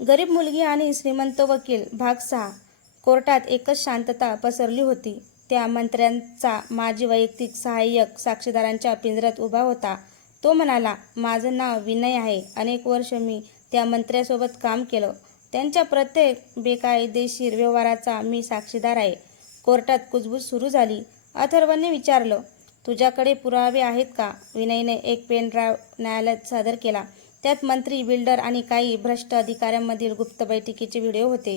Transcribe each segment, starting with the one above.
गरीब मुलगी आणि श्रीमंत वकील भाग 6. कोर्टात एकच शांतता पसरली होती. त्या मंत्र्यांचा माजी वैयक्तिक सहाय्यक साक्षीदारांच्या पिंजऱ्यात उभा होता. तो म्हणाला, माझं नाव विनय आहे. अनेक वर्ष मी त्या मंत्र्यासोबत काम केलं. त्यांच्या प्रत्येक बेकायदेशीर व्यवहाराचा मी साक्षीदार आहे. कोर्टात कुजबूज सुरू झाली. अथर्वने विचारलं, तुझ्याकडे पुरावे आहेत का? विनयने एक पेन ड्राईव्ह न्यायालयात सादर केला. त्यात मंत्री, बिल्डर आणि काही भ्रष्ट अधिकाऱ्यांमधील गुप्त बैठकीचे व्हिडिओ होते.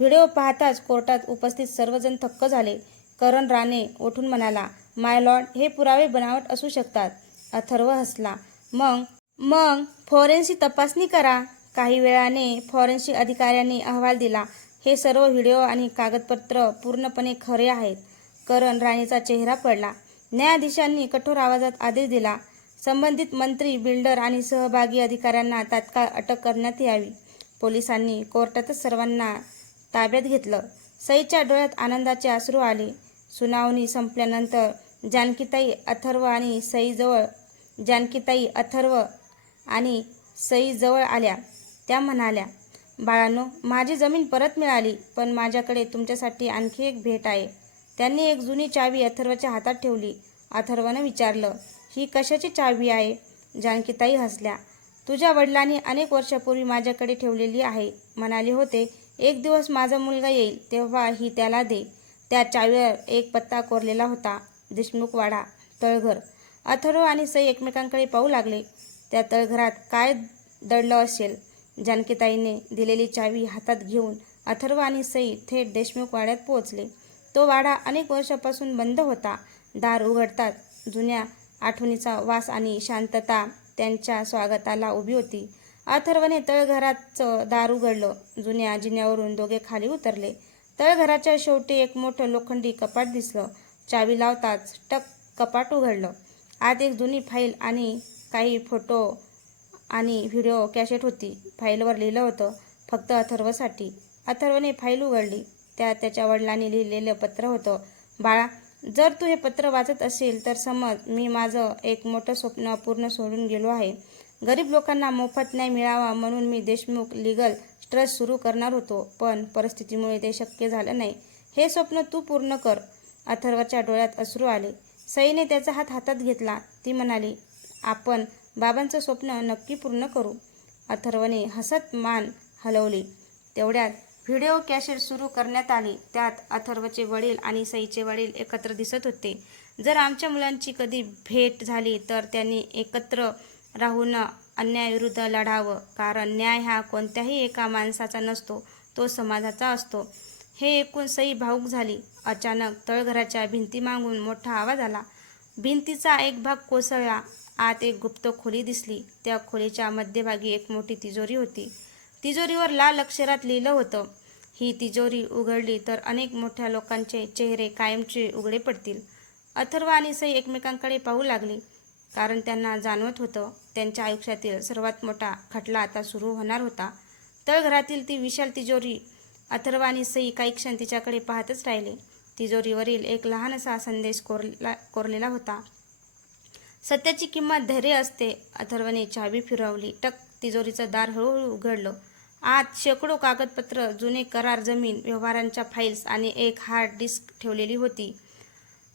व्हिडिओ पाहताच कोर्टात उपस्थित सर्वजण थक्क झाले. करण राणे उठून म्हणाला, माय लॉर्ड, हे पुरावे बनावट असू शकतात. अथर्व हसला. मग फॉरेन्सिक तपासणी करा. काही वेळाने फॉरेन्सिक अधिकाऱ्यांनी अहवाल दिला. हे सर्व व्हिडिओ आणि कागदपत्र पूर्णपणे खरे आहेत. करण राणेचा चेहरा पडला. न्यायाधीशांनी कठोर आवाजात आदेश दिला, संबंधित मंत्री, बिल्डर आणि सहभागी अधिकाऱ्यांना तात्काळ अटक करण्यात यावी. पोलिसांनी कोर्टातच सर्वांना ताब्यात घेतलं. सईच्या डोळ्यात आनंदाचे अश्रू आले. सुनावणी संपल्यानंतर जानकीताई अथर्व आणि सईजवळ आल्या. त्या म्हणाल्या, बाळांनो, माझी जमीन परत मिळाली, पण माझ्याकडे तुमच्यासाठी आणखी एक भेट आहे. त्यांनी एक जुनी चावी अथर्वच्या हातात ठेवली. अथर्वनं विचारलं, ही कशाची चावी आहे? जानकीताई हसल्या. तुझ्या वडिलांनी अनेक वर्षापूर्वी माझ्याकडे ठेवलेली आहे. म्हणाले होते, एक दिवस माझा मुलगा येईल तेव्हा ही त्याला दे. त्या चावीवर एक पत्ता कोरलेला होता, देशमुखवाडा, तळघर. अथर्व आणि सई एकमेकांकडे पाहू लागले. त्या तळघरात काय दडलं असेल? जानकीताईने दिलेली चावी हातात घेऊन अथर्व आणि सई थेट देशमुखवाड्यात पोहोचले. तो वाडा अनेक वर्षापासून बंद होता. दार उघडताच जुन्या आठवणीचा वास आणि शांतता त्यांच्या स्वागताला उभी होती. अथर्वने तळघराचं दार उघडलं. जुन्या जिन्यावरून दोघे खाली उतरले. तळघराच्या शेवटी एक मोठं लोखंडी कपाट दिसलं. चावी लावताच टक, कपाट उघडलं. आत एक जुनी फाईल आणि काही फोटो आणि व्हिडिओ कॅसेट होती. फाईलवर लिहिलं होतं, फक्त अथर्वसाठी. अथर्वने फाईल उघडली. त्यात त्याच्या वडिलांनी लिहिलेलं पत्र होतं. बाळा, जर तू हे पत्र वाचत असेल तर समज मी माझं एक मोठं स्वप्न अपूर्ण सोडून गेलो आहे. गरीब लोकांना मोफत न्याय मिळावा म्हणून मी देशमुख लीगल ट्रस्ट सुरू करणार होतो, पण परिस्थितीमुळे ते शक्य झालं नाही. हे स्वप्न तू पूर्ण कर. अथर्वच्या डोळ्यात अश्रू आले. सईने त्याचा हात हातात घेतला. ती म्हणाली, आपण बाबांचं स्वप्न नक्की पूर्ण करू. अथर्वने हसत मान हलवली. तेवढ्यात व्हिडिओ कॅसेट सुरू करण्यात आली. त्यात अथर्वचे वडील आणि सईचे वडील एकत्र दिसत होते. जर आमच्या मुलांची कधी भेट झाली तर त्यांनी एकत्र राहून अन्यायाविरुद्ध लढावं, कारण न्याय हा कोणत्याही एका माणसाचा नसतो, तो समाजाचा असतो. हे ऐकून सई भावूक झाली. अचानक तळघराच्या भिंतीमागून मोठा आवाज आला. भिंतीचा एक भाग कोसळला. आत एक गुप्त खोली दिसली. त्या खोलीच्या मध्यभागी एक मोठी तिजोरी होती. तिजोरीवर लाल अक्षरात लिहिलं होतं, ही तिजोरी उघडली तर अनेक मोठ्या लोकांचे चेहरे कायमचे उघडे पडतील. अथर्व आणि सई एकमेकांकडे पाहू लागले, कारण त्यांना जाणवत होतं त्यांच्या आयुष्यातील सर्वात मोठा खटला आता सुरू होणार होता. तळघरातील ती विशाल तिजोरी. अथर्व आणि सई काही क्षण तिच्याकडे पाहतच राहिले. तिजोरीवरील एक लहानसा संदेश कोरलेला होता, सत्याची किंमत धैर्य असते. अथर्वने चावी फिरवली. टक, तिजोरीचं दार हळूहळू उघडलं. आत शेकडो कागदपत्र, जुने करार, जमीन व्यवहारांच्या फाईल्स आणि एक हार्ड डिस्क ठेवलेली होती.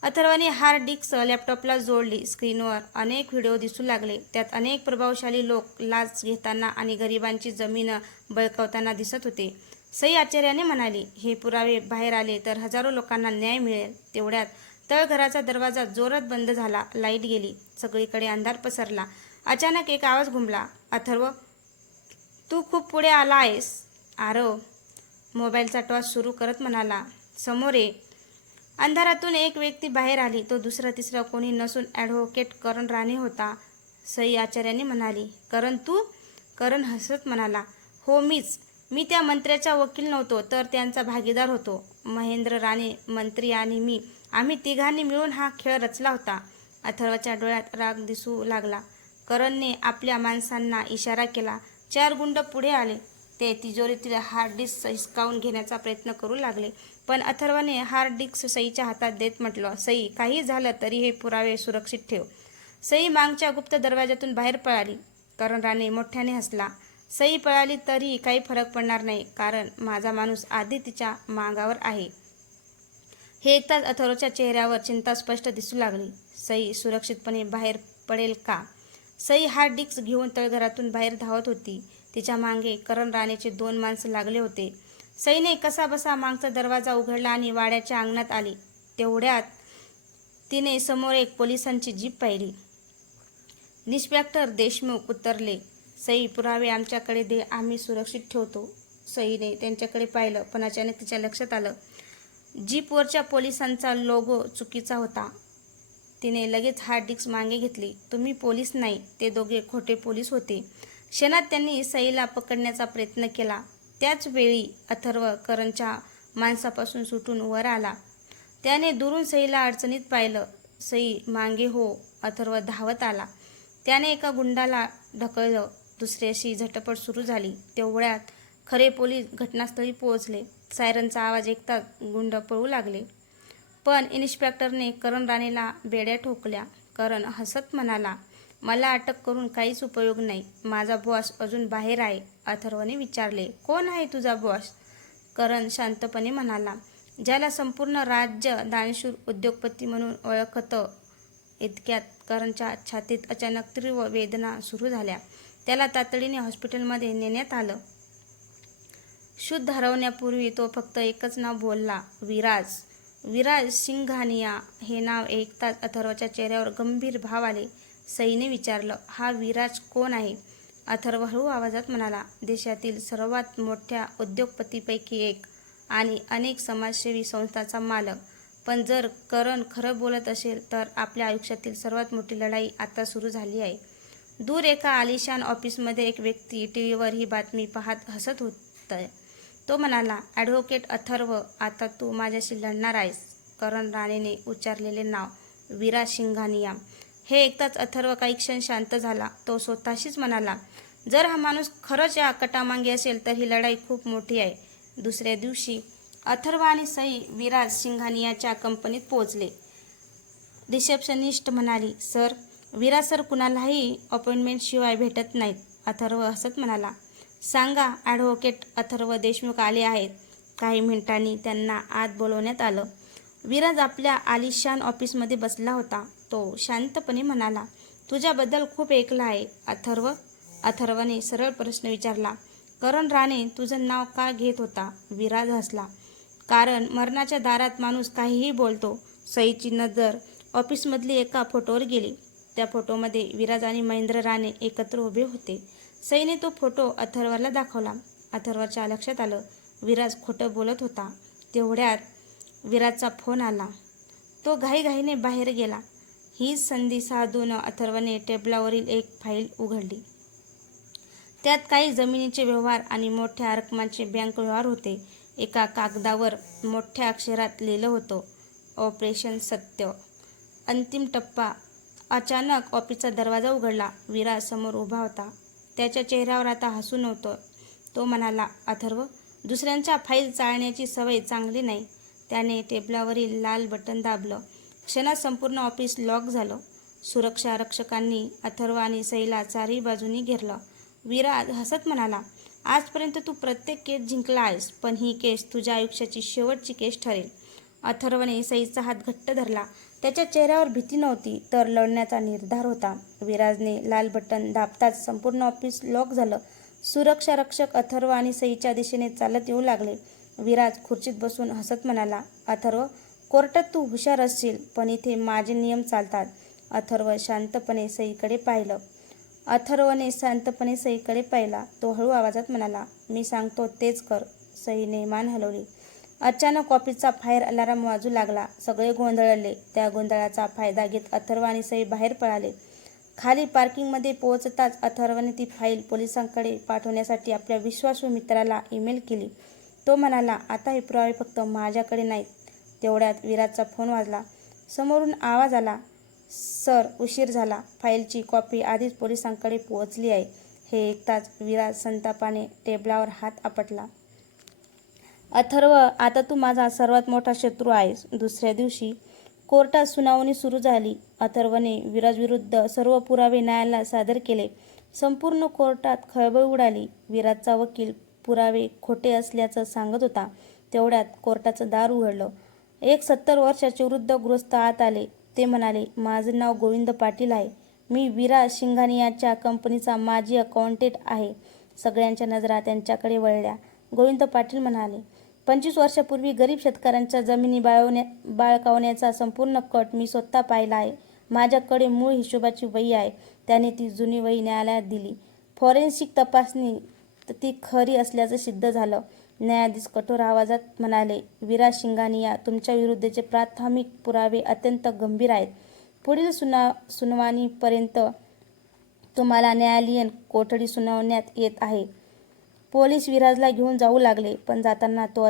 अथर्वने हार्ड डिस्क लॅपटॉपला जोडली. स्क्रीनवर अनेक व्हिडिओ दिसू लागले. त्यात अनेक प्रभावशाली लोक लाच घेताना आणि गरिबांची जमीन बळकावताना दिसत होते. सई आश्चर्याने म्हणाली, हे पुरावे बाहेर आले तर हजारो लोकांना न्याय मिळेल. तेवढ्यात तळघराचा दरवाजा जोरात बंद झाला. लाईट गेली. सगळीकडे अंधार पसरला. अचानक एक आवाज घुमला, अथर्व, तू खूप पुढे आला आहेस. आरव मोबाईलचा टॉर्च सुरू करत म्हणाला, समोर ये. अंधारातून एक व्यक्ती बाहेर आली. तो दुसरा तिसरा कोणी नसून ॲडव्होकेट करण राणे होता. सई आश्चर्याने म्हणाली, करण तू? करण हसत म्हणाला, हो मीच. मी त्या मंत्र्याचा वकील नव्हतो तर त्यांचा भागीदार होतो. महेंद्र राणे, मंत्री आणि मी, आम्ही तिघांनी मिळून हा खेळ रचला होता. अथर्वच्या डोळ्यात राग दिसू लागला. करणने आपल्या माणसांना इशारा केला. 4 गुंड पुढे आले. ते तिजोरीतील हार्ड डिस्क हिसकावून घेण्याचा प्रयत्न करू लागले, पण अथर्वने हार्ड डिस्क सईच्या हातात देत म्हटलं, सई, काही झालं तरी हे पुरावे सुरक्षित ठेव. सई मागच्या गुप्त दरवाज्यातून बाहेर पळाली. करण राणे मोठ्याने हसला. सई पळाली तरी काही फरक पडणार नाही, कारण माझा माणूस आधी तिच्या मागावर आहे. हे ऐकताच अथर्वच्या चेहऱ्यावर चिंता स्पष्ट दिसू लागली. सई सुरक्षितपणे बाहेर पडेल का? सई हार्ड डिस्क घेऊन तळघरातून बाहेर धावत होती. तिच्या मागे करण राणेचे 2 माणसं लागले होते. सईने कसाबसा मागचा दरवाजा उघडला आणि वाड्याच्या अंगणात आली. तेवढ्यात तिने समोर एक पोलिसांची जीप पाहिली. इन्स्पेक्टर देशमुख उतरले. सई, पुरावे आमच्याकडे दे, आम्ही सुरक्षित ठेवतो. सईने त्यांच्याकडे पाहिलं, पण अचानक तिच्या लक्षात आलं जीपवरच्या पोलिसांचा लोगो चुकीचा होता. तिने लगेच हार्ड डिस्क मागे घेतली. तुम्ही पोलीस नाही, ते दोघे खोटे पोलीस होते. क्षणात त्यांनी सईला पकडण्याचा प्रयत्न केला. त्याच वेळी अथर्व करणच्या माणसापासून सुटून वर आला. त्याने दुरून सईला अडचणीत पाहिलं. सई, मागे हो. अथर्व धावत आला. त्याने एका गुंडाला ढकललं. दुसऱ्याशी झटपट सुरू झाली. तेवढ्यात खरे पोलीस घटनास्थळी पोहोचले. सायरनचा आवाज ऐकताच गुंड पळू लागले. पण इन्स्पेक्टरने करण राणेला बेड्या ठोकल्या. करण हसत म्हणाला, मला अटक करून काहीच उपयोग नाही. माझा बॉस अजून बाहेर आहे. अथर्वने विचारले, कोण आहे तुझा बॉस? करण शांतपणे म्हणाला, ज्याला संपूर्ण राज्य दानशूर उद्योगपती म्हणून ओळखतं. इतक्यात करणच्या छातीत अचानक तीव्र वेदना सुरू झाल्या. त्याला तातडीने हॉस्पिटलमध्ये नेण्यात आलं. शुद्ध हरवण्यापूर्वी तो फक्त एकच नाव बोलला, विराज. विराज सिंघानिया. हे नाव ऐकताच अथर्वच्या चेहऱ्यावर गंभीर भाव आले. सईने विचारलं, हा विराज कोण आहे? अथर्व हळू आवाजात म्हणाला, देशातील सर्वात मोठ्या उद्योगपतीपैकी एक आणि अनेक समाजसेवी संस्थांचा मालक. पण जर करण खरं बोलत असेल तर आपल्या आयुष्यातील सर्वात मोठी लढाई आता सुरू झाली आहे. दूर एका आलिशान ऑफिसमध्ये एक व्यक्ती टीव्हीवर ही बातमी पाहत हसत होता. तो म्हणाला, ॲडव्होकेट अथर्व, आता तू माझ्याशी लढणार आहेस. करण राणेने उच्चारलेले नाव, विराज सिंघानिया. हे ऐकताच अथर्व काही क्षण शांत झाला. तो स्वतःशीच म्हणाला, जर हा माणूस खरंच या कटामागे असेल तर ही लढाई खूप मोठी आहे. दुसऱ्या दिवशी अथर्व आणि सई विराज सिंघानियाच्या कंपनीत पोहोचले. रिसेप्शनिस्ट म्हणाली, सर, विराज सर कुणालाही अपॉइंटमेंटशिवाय भेटत नाहीत. अथर्व हसत म्हणाला, सांगा, ॲडव्होकेट अथर्व देशमुख आले आहेत. काही मिनिटांनी त्यांना आत बोलवण्यात आलं. विराज आपल्या आलिशान ऑफिसमध्ये बसला होता. तो शांतपणे म्हणाला, तुझ्याबद्दल खूप ऐकलं आहे. अथर्व. अथर्वने सरळ प्रश्न विचारला. करण राणे तुझं नाव का घेत होता? विराज हसला. कारण मरणाच्या दारात माणूस काहीही बोलतो. सईची नजर ऑफिसमधली एका फोटोवर गेली. त्या फोटोमध्ये विराज आणि महेंद्र राणे एकत्र उभे होते. सईने तो फोटो अथर्वला दाखवला. अथर्वच्या लक्षात आलं, विराज खोटं बोलत होता. तेवढ्यात विराजचा फोन आला. तो घाईघाईने बाहेर गेला. ही संधी साधून अथर्वने टेबलावरील एक फाईल उघडली. त्यात काही जमिनीचे व्यवहार आणि मोठ्या रकमांचे बँक व्यवहार होते. एका कागदावर मोठ्या अक्षरात लिहिलं होतं, ऑपरेशन सत्य, अंतिम टप्पा. अचानक ऑफिसचा दरवाजा उघडला. विराज समोर उभा होता. त्याच्या चेहऱ्यावर आता हसू नव्हतं. तो म्हणाला, अथर्व, दुसऱ्यांच्या फाईल चाळण्याची सवय चांगली नाही. त्याने टेबलावरील लाल बटन दाबलं. क्षणात संपूर्ण ऑफिस लॉक झालं. सुरक्षा रक्षकांनी अथर्व आणि सईला चारही बाजूनी घेरलं. विराज हसत म्हणाला, आजपर्यंत तू प्रत्येक केस जिंकला आहेस, पण ही केस तुझ्या आयुष्याची शेवटची केस ठरेल. अथर्वने सईचा हात घट्ट धरला. त्याच्या चेहऱ्यावर भीती नव्हती, तर लढण्याचा निर्धार होता. विराजने लाल बटन दाबताच संपूर्ण ऑफिस लॉक झालं. सुरक्षा रक्षक अथर्व आणि सईच्या दिशेने चालत येऊ लागले. विराज खुर्चीत बसून हसत म्हणाला, अथर्व, कोर्टात तू हुशार असशील, पण इथे माझे नियम चालतात. अथर्व शांतपणे सईकडे पाहिलं. अथर्वने शांतपणे सईकडे पाहिला. तो हळू आवाजात म्हणाला, मी सांगतो तेच कर. सईने मान हलवली. अचानक ऑफिसचा फायर अलार्म वाजू लागला. सगळे गोंधळले. त्या गोंधळाचा फायदा घेत अथर्व आणि सई बाहेर पळाले. खाली पार्किंगमध्ये पोहोचताच अथर्वने ती फाईल पोलिसांकडे पाठवण्यासाठी आपल्या विश्वासू मित्राला ईमेल केली. तो म्हणाला, आता हे पुरावे फक्त माझ्याकडे नाहीत. तेवढ्यात विराजचा फोन वाजला. समोरून आवाज आला, सर, उशीर झाला. फाईलची कॉपी आधीच पोलिसांकडे पोहोचली आहे. हे ऐकताच विराज संतापाने टेबलावर हात आपटला. अथर्व, आता तू माझा सर्वात मोठा शत्रू आहेस. दुसऱ्या दिवशी कोर्टात सुनावणी सुरू झाली. अथर्वने विराजविरुद्ध सर्व पुरावे न्यायालयाला सादर केले. संपूर्ण कोर्टात खळबळ उडाली. विराजचा वकील पुरावे खोटे असल्याचं सांगत होता. तेवढ्यात कोर्टाचं दार उघडलं. एक 70 वर्षाचे वृद्ध गृहस्थ आत आले. ते म्हणाले, माझं नाव गोविंद पाटील आहे. मी विराज शिंगानियाच्या कंपनीचा माजी अकाउंटंट आहे. सगळ्यांच्या नजरा त्यांच्याकडे वळल्या. गोविंद पाटील म्हणाले, 25 वर्षापूर्वी गरीब शेतकऱ्यांच्या जमिनी बळकावण्याचा संपूर्ण कट मी स्वतः पाहिला आहे. माझ्याकडे मूळ हिशोबाची वही आहे. त्याने ती जुनी वही न्यायालयात दिली. फॉरेन्सिक तपासणी ती खरी असल्याचं सिद्ध झालं. न्यायाधीश कठोर आवाजात म्हणाले, विराज शिंगानिया, तुमच्या विरुद्धचे प्राथमिक पुरावे अत्यंत गंभीर आहेत. पुढील सुनावणीपर्यंत तुम्हाला न्यायालयीन कोठडी सुनावण्यात येत आहे. पोलीस विराजला घेऊन जाऊ लागले, पण जाताना तो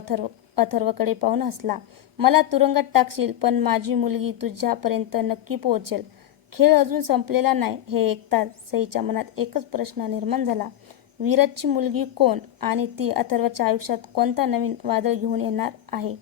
अथर्वकडे पाहून हसला. मला तुरुंगात टाकशील, पण माझी मुलगी तुझ्यापर्यंत नक्की पोहोचेल. खेळ अजून संपलेला नाही. हे ऐकताच सईच्या मनात एकच प्रश्न निर्माण झाला. विराजची मुलगी कोण आणि ती अथर्वच्या आयुष्यात कोणता नवीन वादळ घेऊन येणार आहे?